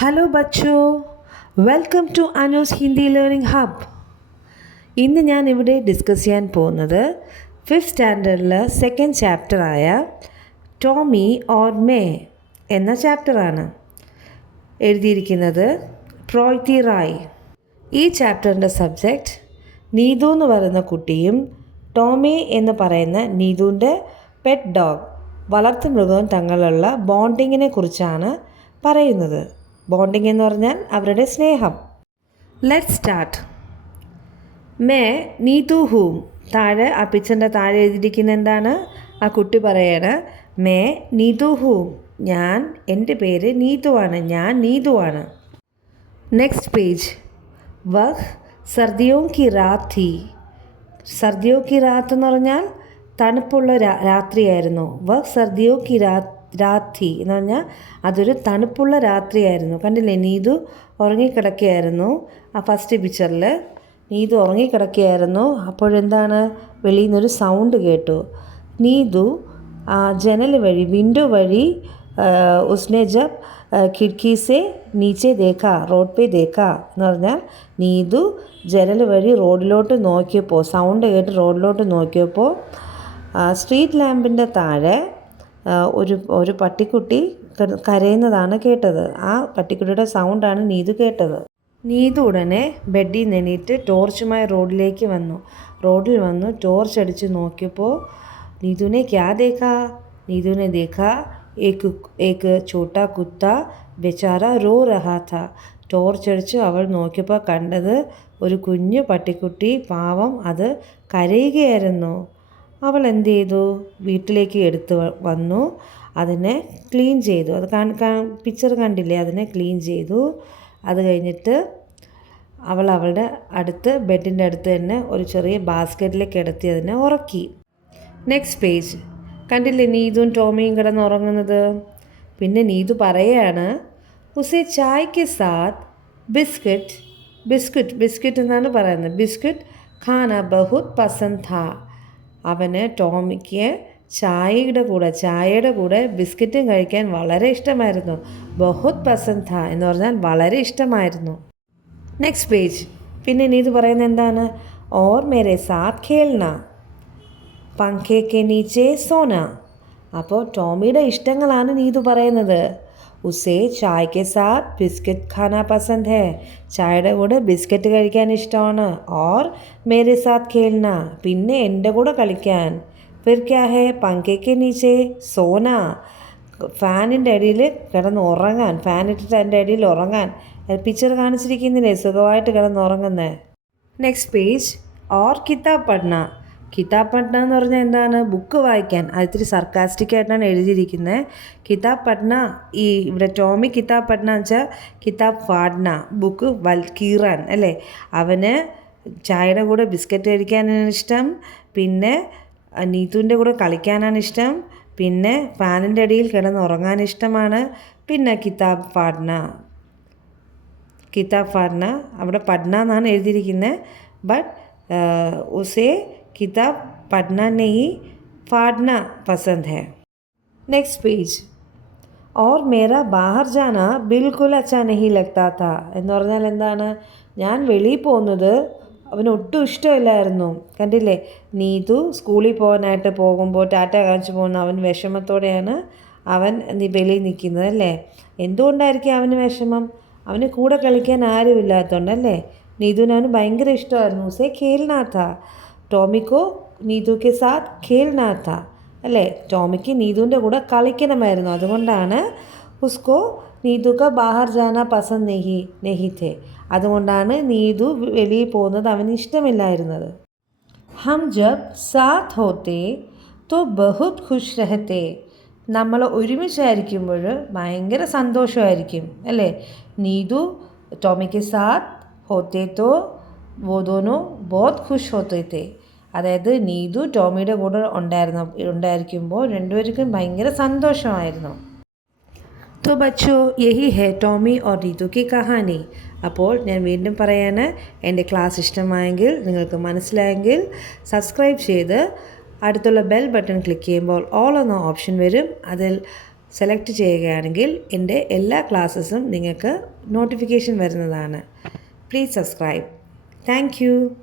Hello ബച്ചോ, welcome to Anu's Hindi learning hub. ഇന്ന് ഞാൻ ഇവിടെ ഡിസ്കസ് ചെയ്യാൻ പോകുന്നത് 5th സ്റ്റാൻഡേർഡിലെ സെക്കൻഡ് ചാപ്റ്ററായ ടോമി ഓർ മേ എന്ന ചാപ്റ്ററാണ്. എഴുതിയിരിക്കുന്നത് പ്രോയ്തി റായ്. ഈ ചാപ്റ്ററിൻ്റെ സബ്ജക്റ്റ് നീതു എന്ന് പറയുന്ന കുട്ടിയും ടോമി എന്ന് പറയുന്ന നീതുവിൻ്റെ പെറ്റ് ഡോഗ് വളർത്തുമൃഗവും തമ്മിലുള്ള ബോണ്ടിങ്ങിനെ കുറിച്ചാണ് പറയുന്നത്. ബോണ്ടിങ് എന്ന് പറഞ്ഞാൽ അവരുടെ സ്നേഹം. Let start. മേ നീതു ഹൂം. താഴെ ആ പിക്ചറിൻ്റെ താഴെ എഴുതിയിരിക്കുന്ന എന്താണ്? ആ കുട്ടി പറയാണ് മേ നീതു ഹൂം. എൻ്റെ പേര് നീതുവാണ്, ഞാൻ നീതുവാണ്. Next page. വഹ് സർദിയോ കി രാത് ഥി. സർദിയോ കി രാത്ത് എന്ന് പറഞ്ഞാൽ തണുപ്പുള്ള രാത്രിയായിരുന്നു. വഹ് സർദിയോ കി രാത്രി എന്ന് പറഞ്ഞാൽ അതൊരു തണുപ്പുള്ള രാത്രിയായിരുന്നു. കണ്ടില്ലേ, നീതു ഉറങ്ങിക്കിടക്കുകയായിരുന്നു. ആ ഫസ്റ്റ് പിക്ചറിൽ നീതു ഉറങ്ങിക്കിടക്കുകയായിരുന്നു. അപ്പോഴെന്താണ്, വെളിയിൽ നിന്നൊരു സൗണ്ട് കേട്ടു. നീതു ജനൽ വഴി, വിൻഡോ വഴി ഉസ്നെ ജബ് ഖിഡ്കി സെ നീച്ചെ ദേഖാ റോഡ് പേ ദേഖാ എന്ന് പറഞ്ഞാൽ നീതു ജനൽ വഴി റോഡിലോട്ട് നോക്കിയപ്പോൾ, സൗണ്ട് കേട്ട് റോഡിലോട്ട് നോക്കിയപ്പോൾ സ്ട്രീറ്റ് ലാമ്പിൻ്റെ താഴെ ഒരു പട്ടിക്കുട്ടി കരയുന്നതാണ് കേട്ടത്. ആ പട്ടിക്കുട്ടിയുടെ സൗണ്ടാണ് നീതു കേട്ടത്. നീതു ഉടനെ ബെഡിൽ നിന്ന് എണീറ്റ് ടോർച്ചുമായി റോഡിലേക്ക് വന്നു. റോഡിൽ വന്നു ടോർച്ച് അടിച്ച് നോക്കിയപ്പോൾ നീതുവിനെ ക്യാ ദേഖാ? നീതുവിനെ ദേഖാ ഏക്ക് ചോട്ടാ കുത്ത ബെച്ചാര റോ രഹാ ഥാ. ടോർച്ച് അടിച്ച് അവൾ നോക്കിയപ്പോൾ കണ്ടത് ഒരു കുഞ്ഞു പട്ടിക്കുട്ടി, പാവം, അത് കരയുകയായിരുന്നു. അവൾ എന്ത് ചെയ്തു? വീട്ടിലേക്ക് എടുത്ത് വന്നു, അതിനെ ക്ലീൻ ചെയ്തു. അത് പിക്ചർ കണ്ടില്ലേ, അതിനെ ക്ലീൻ ചെയ്തു. അത് കഴിഞ്ഞിട്ട് അവൾ അവളുടെ അടുത്ത്, ബെഡിൻ്റെ അടുത്ത് തന്നെ ഒരു ചെറിയ ബാസ്ക്കറ്റിലേക്ക് കിടത്തി അതിനെ ഉറക്കി. Next page. കണ്ടില്ലേ നീതുവും ടോമിയും കിടന്ന് ഉറങ്ങുന്നത്? പിന്നെ നീതു പറയുകയാണ് ഉസേ ചായക്ക് സാത്ത് ബിസ്ക്കറ്റ് എന്നാണ് പറയുന്നത്. ബിസ്ക്കറ്റ് ഖാന ബഹുത് പസന്ദ് ഥാ. അവന് ടോമിക്ക് ചായയുടെ കൂടെ ബിസ്ക്കറ്റും കഴിക്കാൻ വളരെ ഇഷ്ടമായിരുന്നു. ബഹുത് പസന്ദ് ഥാ എന്ന് പറഞ്ഞാൽ വളരെ ഇഷ്ടമായിരുന്നു. Next page. പിന്നെ നീതു പറയുന്നത് എന്താണ്? ഓർ മേരെ സാത്ത് ഖേൽന പങ്കേ കെ നീച്ചെ സോന. അപ്പോൾ ടോമിയുടെ ഇഷ്ടങ്ങളാണ് നീതു പറയുന്നത്. ഉസേ ചായക്ക് സാത്ത് ബിസ്ക്കറ്റ് ഖാന പസന്ദ് ഹേ. ചായയുടെ കൂടെ ബിസ്ക്കറ്റ് കഴിക്കാൻ ഇഷ്ടമാണ്. ഓർ മേരെ സാത്ത് ഖേൽന, പിന്നെ എൻ്റെ കൂടെ കളിക്കാൻ. ഫിർ ക്യാ ഹേ പങ്കേക്ക് നീച്ചെ സോന. ഫാനിൻ്റെ അടിയിൽ കിടന്ന് ഉറങ്ങാൻ, ഫാൻ ഇട്ടിട്ട് എൻ്റെ അടിയിൽ ഉറങ്ങാൻ. പിക്ചർ കാണിച്ചിരിക്കുന്നില്ലേ, സുഖമായിട്ട് കിടന്ന് ഉറങ്ങുന്നത്. Next page. ഓർ കിതാബ് പഠന. കിതാബ് പഠന എന്ന് പറഞ്ഞാൽ എന്താണ്? ബുക്ക് വായിക്കാൻ. അത് ഇത്തിരി സർക്കാസ്റ്റിക് ആയിട്ടാണ് എഴുതിയിരിക്കുന്നത്. കിതാബ് പഠന, ഇവിടെ ടോമി കിതാബ് പഠന എന്ന് വെച്ചാൽ കിതാബ് ഫാഡ്ന, ബുക്ക് കീറാൻ അല്ലേ. അവന് ചായയുടെ കൂടെ ബിസ്ക്കറ്റ് കഴിക്കാനാണ് ഇഷ്ടം, പിന്നെ നീതുവിൻ്റെ കൂടെ കളിക്കാനാണ് ഇഷ്ടം, പിന്നെ ഫാനിൻ്റെ അടിയിൽ കിടന്ന് ഉറങ്ങാൻ ഇഷ്ടമാണ്, പിന്നെ കിതാബ് ഫാഡ്ന അവിടെ പഠന എന്നാണ് എഴുതിയിരിക്കുന്നത്. ബട്ട് ഉസേ കിതാബ് പഠന നെഹി ഫാഡ്ന പസന്ദ് ഹെ. Next page. ഓർ മേരാ ബാഹർ ജാന ബിൽക്കുൽ അച്ഛാ നെഹി ലഗ്താ താ. എന്ന് പറഞ്ഞാൽ എന്താണ്? ഞാൻ വെളിയിൽ പോകുന്നത് അവന് ഒട്ടും ഇഷ്ടമില്ലായിരുന്നു. കണ്ടില്ലേ, നീതു സ്കൂളിൽ പോകാനായിട്ട് പോകുമ്പോൾ ടാറ്റ കാണിച്ചു പോകുന്ന അവൻ വിഷമത്തോടെയാണ് അവൻ വെളിയിൽ നിൽക്കുന്നത് അല്ലേ. എന്തുകൊണ്ടായിരിക്കും അവന് വിഷമം? അവന് കൂടെ കളിക്കാൻ ആരുമില്ലാത്തതുകൊണ്ടല്ലേ. നീതുവിന് അവന് ഭയങ്കര ഇഷ്ടമായിരുന്നു. ഉസേ ഖേൽനാ താ. ടോമിക്കോ നീതു കെ സാത്ത് ഖേൽനാ താ അല്ലേ. ടോമിക്ക് നീതുവിൻ്റെ കൂടെ കളിക്കണമായിരുന്നു. അതുകൊണ്ടാണ് ഉസ്കോ നീതു ക ബാഹർ ജാന പസന്ദ് നെഹി ഥേ. അതുകൊണ്ടാണ് നീതു വെളിയിൽ പോകുന്നത് അവന് ഇഷ്ടമില്ലായിരുന്നത്. ഹം ജബ് സാത്ത് ഹോത്തെ തോ ബഹുത് ഖുഷ് രഹത്തെ. നമ്മൾ ഒരുമിച്ചായിരിക്കുമ്പോൾ ഭയങ്കര സന്തോഷമായിരിക്കും അല്ലേ. നീതു ടോമിക്ക് സാത്ത് ഹോത്തെ തോ വോ ദോനോ ബഹുത് ഖുഷ് ഹോത്തെ തേ. അതായത് നീതു ടോമിയുടെ കൂടെ ഉണ്ടായിരിക്കുമ്പോൾ രണ്ടുപേർക്കും ഭയങ്കര സന്തോഷമായിരുന്നു. तो बच्चों, यही है ടോമി और നീതു की കഹാനി. അപ്പോൾ ഞാൻ വീണ്ടും പറയാണ്, എൻ്റെ ക്ലാസ് ഇഷ്ടമായെങ്കിൽ, നിങ്ങൾക്ക് മനസ്സിലായെങ്കിൽ സബ്സ്ക്രൈബ് ചെയ്ത് അടുത്തുള്ള ബെൽ ബട്ടൺ ക്ലിക്ക് ചെയ്യുമ്പോൾ ഓൾ എന്ന ഓപ്ഷൻ വരും. അതിൽ സെലക്ട് ചെയ്യുകയാണെങ്കിൽ എൻ്റെ എല്ലാ ക്ലാസ്സസും നിങ്ങൾക്ക് നോട്ടിഫിക്കേഷൻ വരുന്നതാണ്. Please subscribe. Thank you.